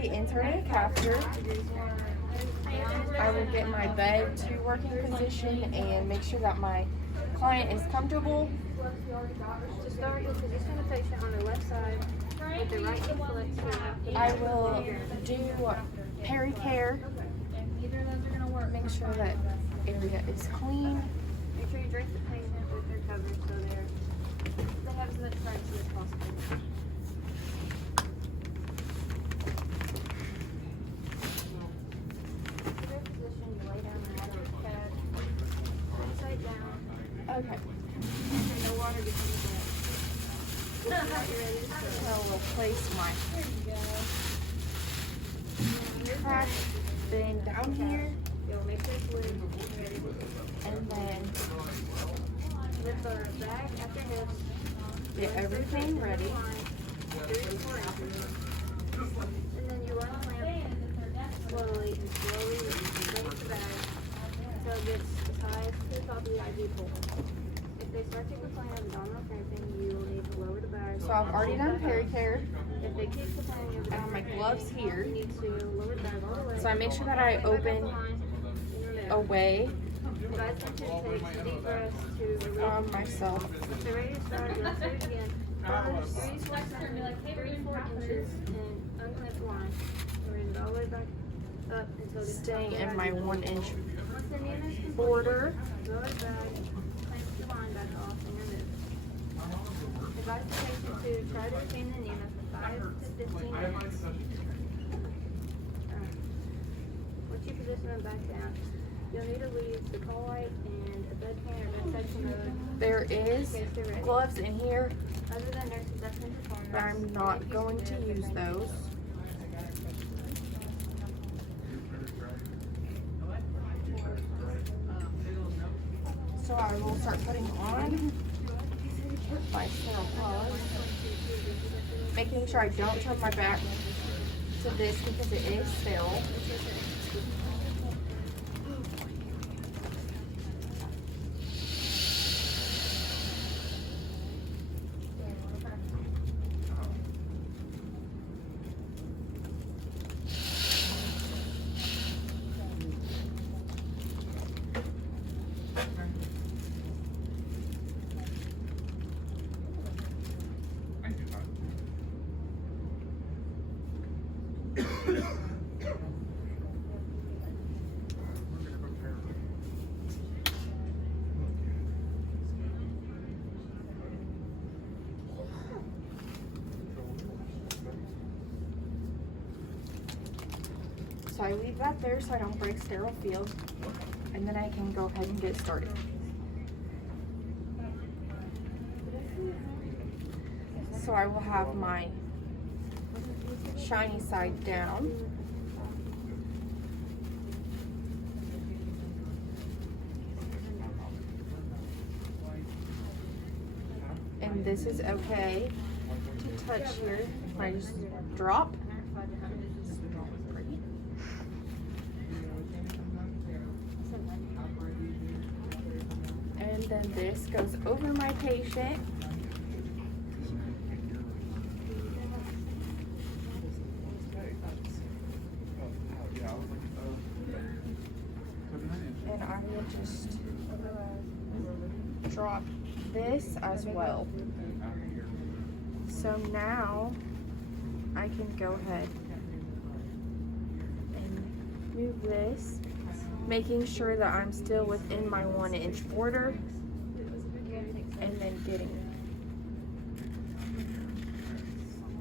be inserting a catheter. I will get my bed to working position and make sure that my client is comfortable. To start, you'll position the patient on the left side with the right knee flexed. I will do peri-care. Make sure that area is clean. Make sure you drape the patient with their covers so they have as much privacy as possible. To their position, you lay down the moderate pad, side down. Okay. No water between the legs. So we'll place my crack thing down here, You'll make sure it's loose. Ready. and then Lift the back at your hips. get everything ready. 3 to 4 inches. And then you run the lamp slowly raise the bag until it gets as high as to the top of the IV pole. If they start to complain of abdominal cramping, you will need to lower the bag. So I've already done peri-care. If they keep complaining of I have my gloves here. you need to lower the bag all the way. So I make sure that I open away Advise them to take deep breaths to release on myself. If they're ready to start, you'll start again. 3 to 4 inches and unclip the line. Bring it all the way back up until the Staying in my 1-inch Once the knee is complete, border. lower the bag, clamp the line back off, and remove. Advise the patient to try to retain the knee for 5 to 15 minutes. Once you position them back down, you'll need to leave the call light and a bedpan or midsection mode. There is gloves in here, Other than nurses, that's been performed. but I'm not going to use those. So I will start putting on my sterile cloth, making sure I don't turn my back to this because it is sterile. So I leave that there so I don't break sterile field, and then I can go ahead and get started. So I will have my shiny side down. And this is okay to touch here. I just drop. And then this goes over my patient. And I will just drop this as well. So now I can go ahead and move this, making sure that I'm still within my 1-inch border, and then getting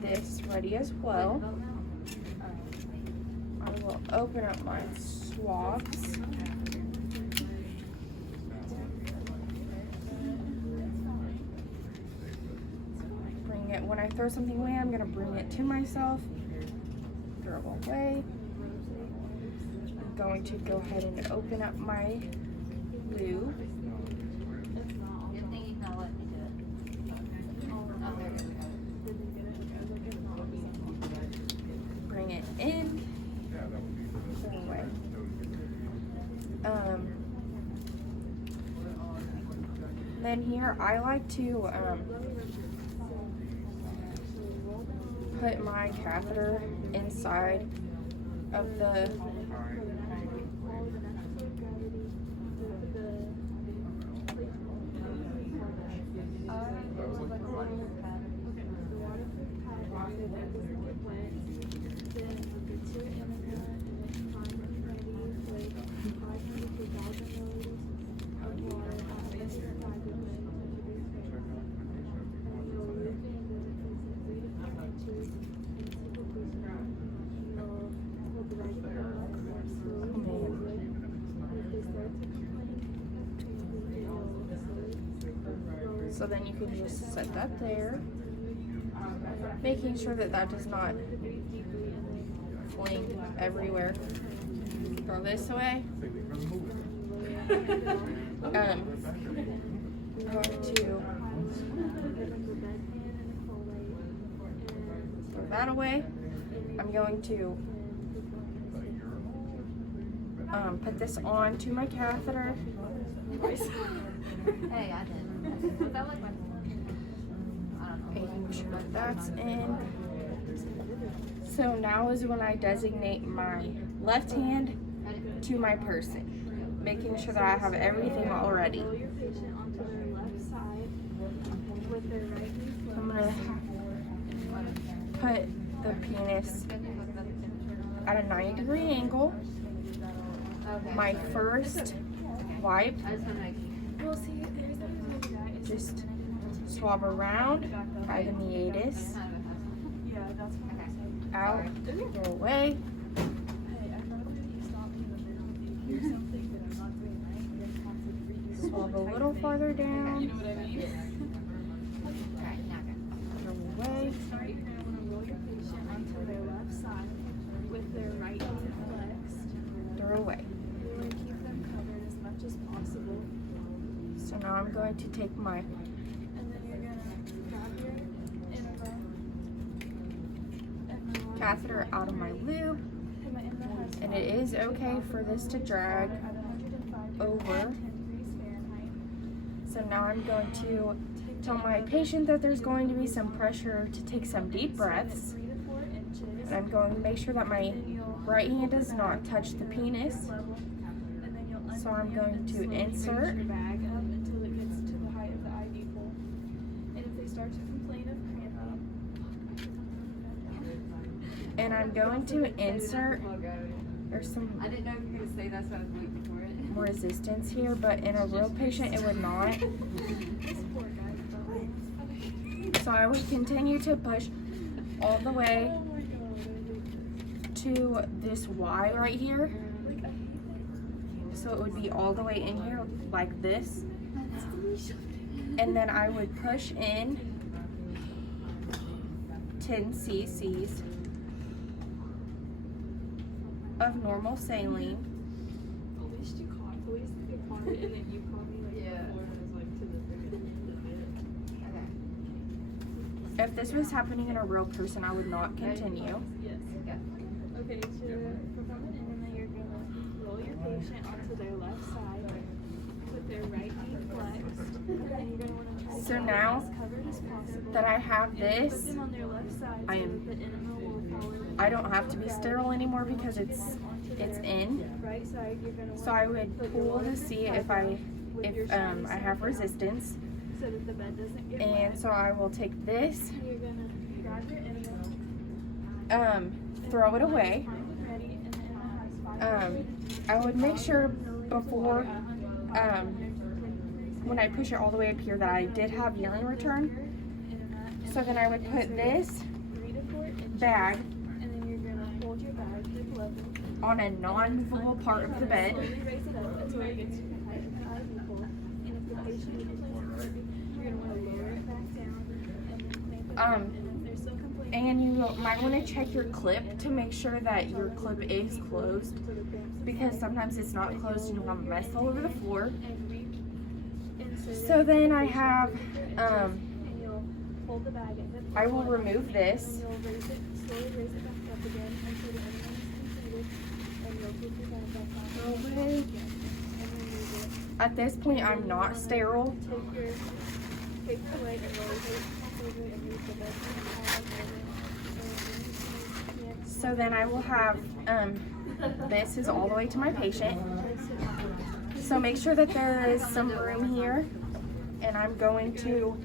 this ready as well. I will open up my swabs. Bring it, when I throw something away, I'm gonna bring it to myself, throw it away. I'm going to go ahead and open up my lube. Bring it in. Throw it away. Then here I like to put my catheter inside of the so then you can just set that there, making sure that that does not fling everywhere. Throw this away. I'm going to throw that away. I'm going to put this on to my catheter. Hey, I did. Was that like my? I don't know. Making sure that that's in. So now is when I designate my left hand to my person, making sure that I have everything all ready. I'm gonna put the penis at a 90-degree angle. My first wipe, just swab around by the meatus, out, go away. Swab a little farther down, go away. Throw away. So now I'm going to take my catheter out of my lube, and it is okay for this to drag over. So now I'm going to tell my patient that there's going to be some pressure to take some deep breaths, and I'm going to make sure that my right hand does not touch the penis. So I'm going to insert. And I'm going to insert. There's some I didn't know you were going to say that's what I was waiting for it. more resistance here, but in a real patient it would not. So I would continue to push all the way to this Y right here. So it would be all the way in here like this. And then I would push in 10 cc's of normal saline. At least you caught it and then you caught me like before and was like to the If this was happening in a real person, I would not continue. Yes. Okay, to perform it, and then you're gonna roll your patient onto their left side with their right knee flexed, and then you're gonna want to try to So get now as covered as possible. that I have Put this, them on their left side I so am- that the enema will follow. I don't have to be sterile anymore because it's in. Right side, you're gonna So I would pull to see if I have resistance. so that the bed doesn't get And wet. so I will take this, You're gonna grab your enema, throw it away. find it ready, and the enema has 5 I would make sure before, when I push it all the way up here, that I did have urine return. So then I would put this 3 to 4 inches, bag and then you're gonna hold your bag hip level. on a non-movable part of the bed. Slowly raise it up until it gets to the height of the IV pole. And if the patient is complaining, you're gonna want to lower it back down and then clamp it down. And if they're still complaining, And you might want to check your clip to make sure that your clip is closed, to the clamps because sometimes it's not closed and you'll have a mess all over the floor. and insert So it. then I have, And you'll hold the bag at hip I will level, remove and this. then you'll raise it, slowly raise it back up again until the enema is completed. And you'll take your bag back on. Throw away. And remove it. At this point, I'm not sterile. Take the leg and roll it over and move the bed to the side. So then I will have, this is all the way to my patient. So make sure that there is some room here. And I'm going to,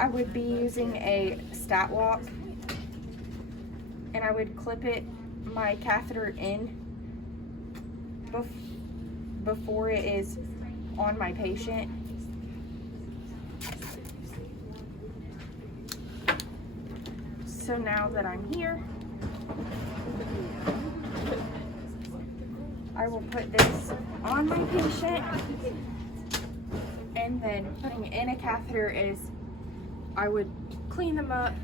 I would be using a stat lock. And I would clip my catheter in before it is on my patient. So now that I'm here, I will put this on my patient, and then putting in a catheter is, I would clean them up,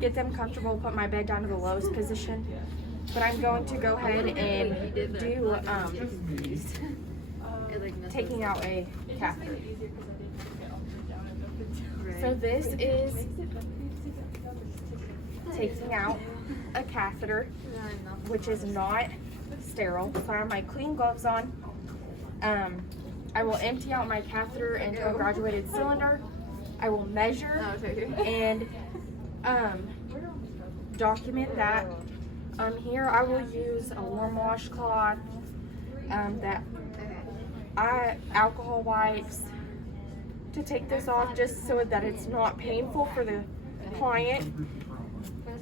get them comfortable, put my bed down to the lowest position. But I'm going to go ahead and do taking out a catheter. So this is taking out a catheter, which is not sterile. So I have my clean gloves on. I will empty out my catheter into a graduated cylinder. I will measure and document that. Here I will use a warm washcloth, alcohol wipes to take this off, just so that it's not painful for the client.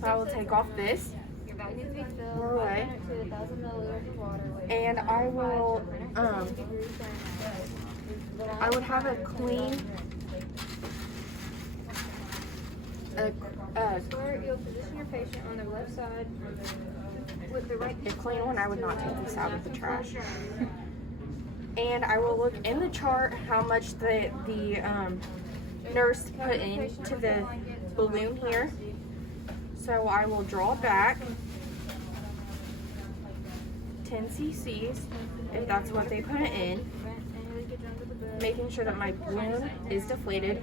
So I will take off this, pour away, and I will, I would have a clean, you'll position your patient on the left side with the right. a clean one. I would not take this out of the trash. And I will look in the chart how much the nurse put into the balloon here. So I will draw back 10 cc's if that's what they put it in, making sure that my balloon is deflated.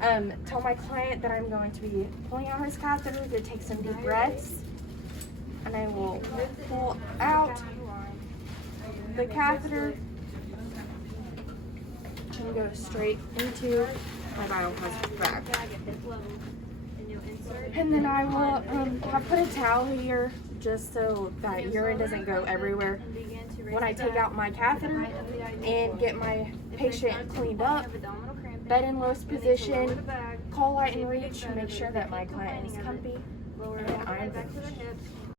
Tell my client that I'm going to be pulling out his catheter to take some deep breaths, and I will pull out the catheter and go straight into my biohazard bag. And then I will have put a towel here just so that urine doesn't go everywhere. When I take out my catheter and get my patient cleaned up, bed in lowest position, call light and reach, make sure that my client is comfy, and I'm finished.